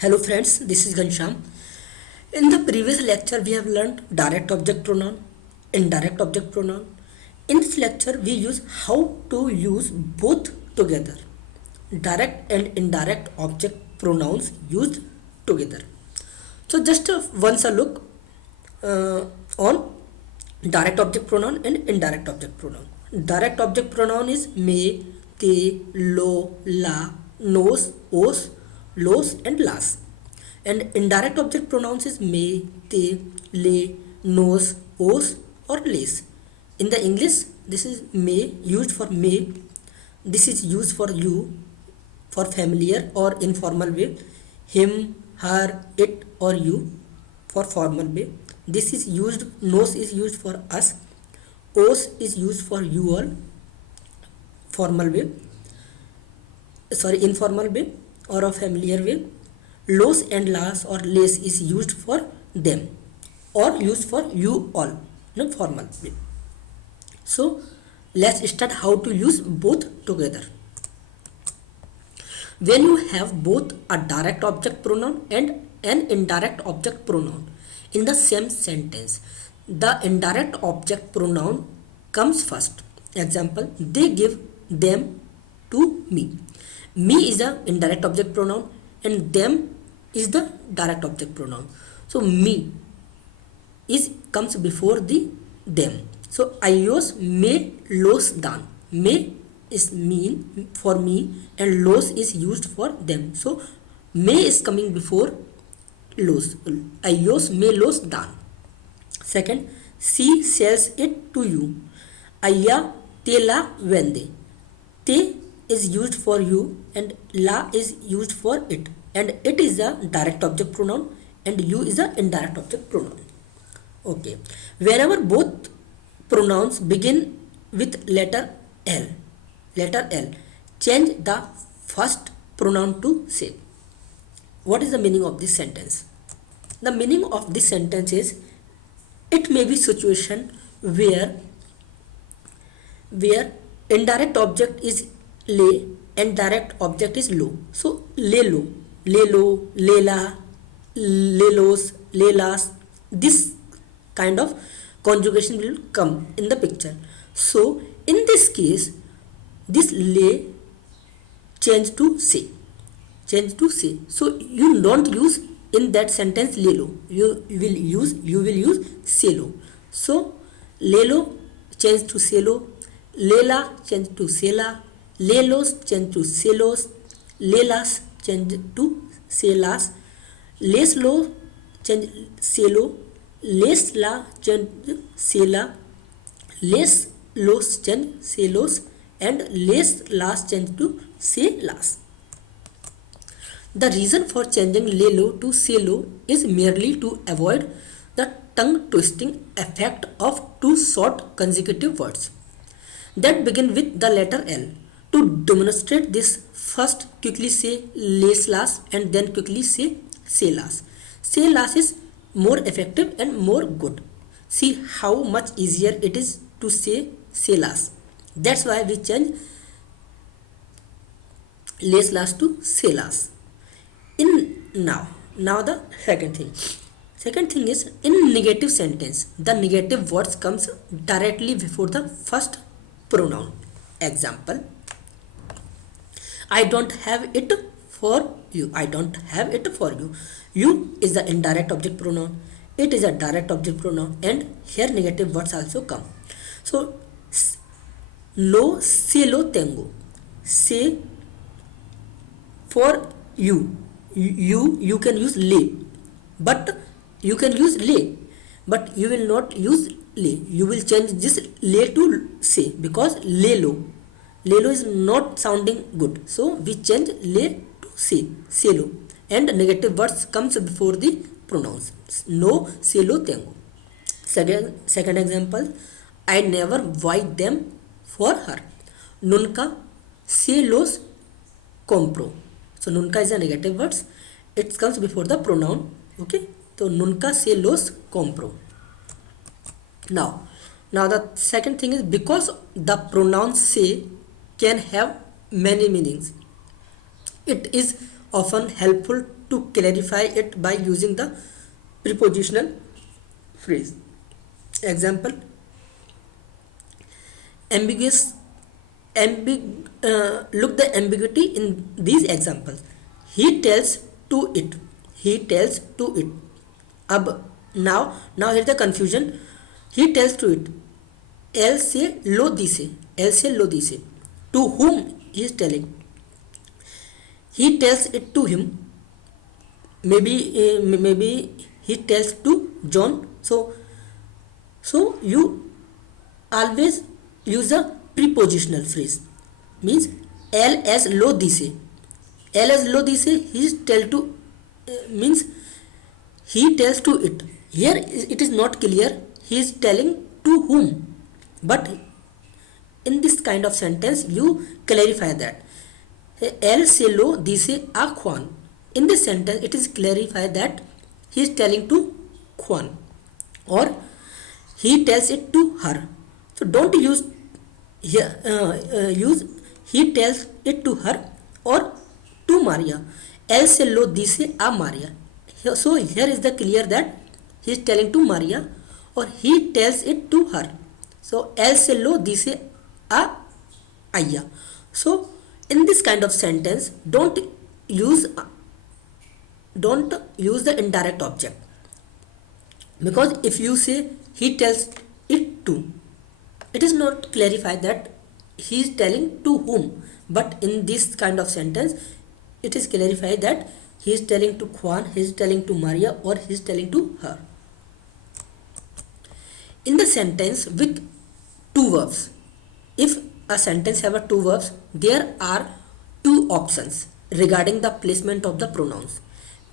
Hello friends, this is Gansham. In the previous lecture, we have learned direct object pronoun, indirect object pronoun. In this lecture, we use how to use both together. Direct and indirect object pronouns used together. So just once a look on direct object pronoun and indirect object pronoun. Direct object pronoun is me, te, lo, la, nos, os, los and las. And indirect object pronouns is me, te, le, nos, os or les. In the English, this is me used for me. This is used for you for familiar or informal way. Him, her, it or you for formal way. This is used, nos is used for us, os is used for you all, formal way, informal way or a familiar way. Los and las or les is used for them or used for you all, formal way. So let's start how to use both together. When you have both a direct object pronoun and an indirect object pronoun in the same sentence, the indirect object pronoun comes first. Example, they give them to me. Me is the indirect object pronoun and them is the direct object pronoun. So me is comes before the them. So ios me los dan. Me is mean for me and los is used for them. So me is coming before los. Ios me los dan. Second, she sells it to you. Aya te la vende. Te is used for you and la is used for it. And it is a direct object pronoun and you is a indirect object pronoun. Okay. Wherever both pronouns begin with letter L, change the first pronoun to say. What is the meaning of this sentence? The meaning of this sentence is it may be situation where indirect object is le and direct object is lo. So le lo, lela, lelos, lelas, this kind of conjugation will come in the picture. So in this case, this le change to say. So you don't use in that sentence lelo. You will use selo. So lelo change to selo, lela change to sela, lelos change to selos, lelas change to selas, leslo change selo, lesla change sela, leslos change selos and leslas change to selas. The reason for changing lelo to selo is merely to avoid the tongue twisting effect of two short consecutive words that begin with the letter L. To demonstrate this, first quickly say leslas and then quickly say selas. Selas is more effective and more good. See how much easier it is to say selas. That's why we change leslas to selas. Now the second thing is in negative sentence, the negative words comes directly before the first pronoun. Example, I don't have it for you. You is the indirect object pronoun, it is a direct object pronoun and here negative words also come. So lo se lo tengo, say for you can use le, but you can use le, but you will not use le. You will change this le to say because lelo is not sounding good. So we change le to say, selo, and negative words comes before the pronouns. No se lo tengo. Second example, I never buy them for her. Nunca se los compro. So nunca is a negative words. It comes before the pronoun. Okay. So nunca se los compro. Now the second thing is because the pronoun se can have many meanings. It is often helpful to clarify it by using the prepositional phrase. Example, ambiguous look the ambiguity in these examples. He tells to it, he tells to it. Now here's the confusion. He tells to it, L से लो दी से, L से लो दी से. To whom he is telling? He tells it to him. Maybe he tells to John. So you always use a prepositional phrase. Means L S लो दी से, L S लो दी से he is tell to means he tells to it. Here it is not clear he is telling to whom. But in this kind of sentence you clarify that El se lo dice a Juan. In this sentence it is clarified that he is telling to Juan or he tells it to her. So don't use here use he tells it to her or to Maria. El se lo dice a Maria. So here is the clear that he is telling to Maria or he tells it to her. So él se lo dice a ella. So in this kind of sentence don't use the indirect object, because if you say he tells it to, it is not clarified that he is telling to whom. But in this kind of sentence it is clarified that he is telling to Juan, he is telling to Maria, or he is telling to her. In the sentence with two verbs, if a sentence have a two verbs, there are two options regarding the placement of the pronouns.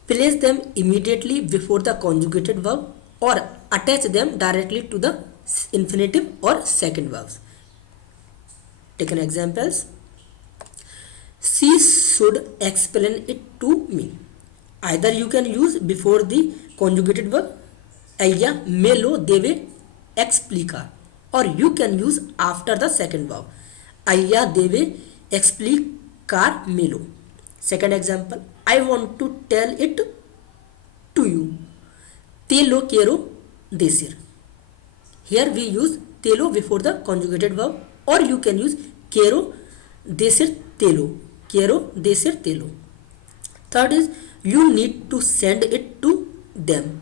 Place them immediately before the conjugated verb or attach them directly to the infinitive or second verbs. Take an examples. She should explain it to me. Either you can use before the conjugated verb, ella me lo debe explicar, or you can use after the second verb, ella debe explicármelo. Second example, I want to tell it to you. Te lo quiero decir. Here we use te lo before the conjugated verb, or you can use quiero decir te lo. Quiero decir te lo. Third is, you need to send it to them.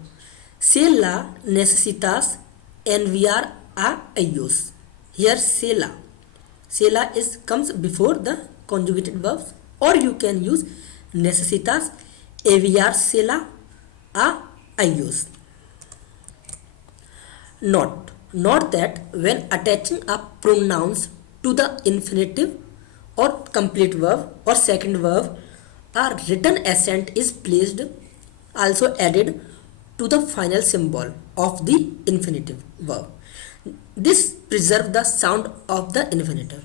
Se la necesitas enviar a ellos. Here se la is comes before the conjugated verbs, or you can use necesitas enviársela a ellos. Note that when attaching a pronouns to the infinitive or complete verb or second verb, a written accent is placed, also added to the final symbol of the infinitive verb. This preserves the sound of the infinitive.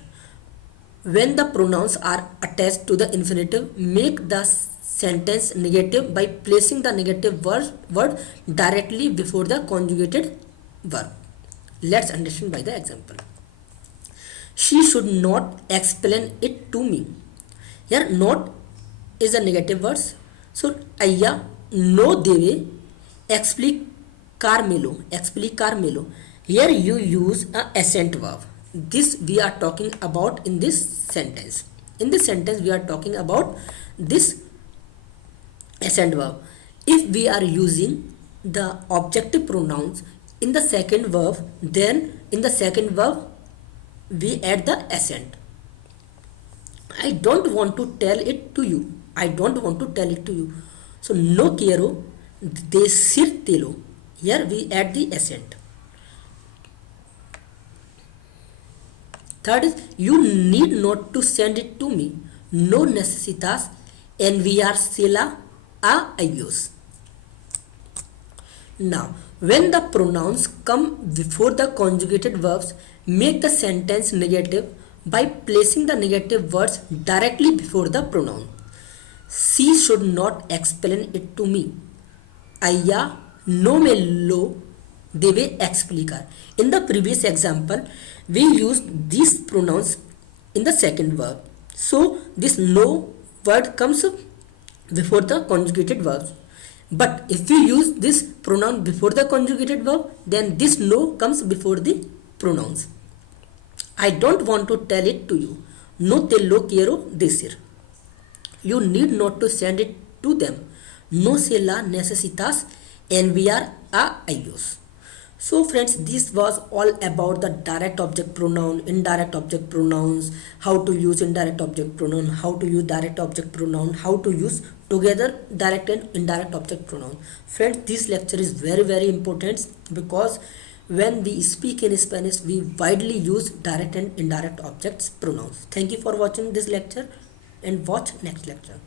When the pronouns are attached to the infinitive, make the sentence negative by placing the negative word directly before the conjugated verb. Let's understand by the example. She should not explain it to me. Here not is a negative word. So ella no debe explicarmelo. Here you use a accent verb. This we are talking about in this sentence. In this sentence we are talking about this accent verb. If we are using the objective pronouns in the second verb, then in the second verb we add the accent. I don't want to tell it to you. So no quiero decírtelo. Here we add the accent. Third is, you need not to send it to me. No necesitas enviársela a ellos. Now, when the pronouns come before the conjugated verbs, make the sentence negative by placing the negative words directly before the pronoun. She should not explain it to me. Ella no me lo debe explicar. In the previous example, we used these pronouns in the second verb. So this no word comes before the conjugated verbs. But if we use this pronoun before the conjugated verb, then this no comes before the pronouns. I don't want to tell it to you. No te lo quiero decir. You need not to send it to them. No se la necesitas enviar a ellos. So friends, this was all about the direct object pronoun, indirect object pronouns, how to use indirect object pronoun, how to use direct object pronoun, how to use together direct and indirect object pronoun. Friends, this lecture is very important because when we speak in Spanish, we widely use direct and indirect objects pronouns. Thank you for watching this lecture and watch next lecture.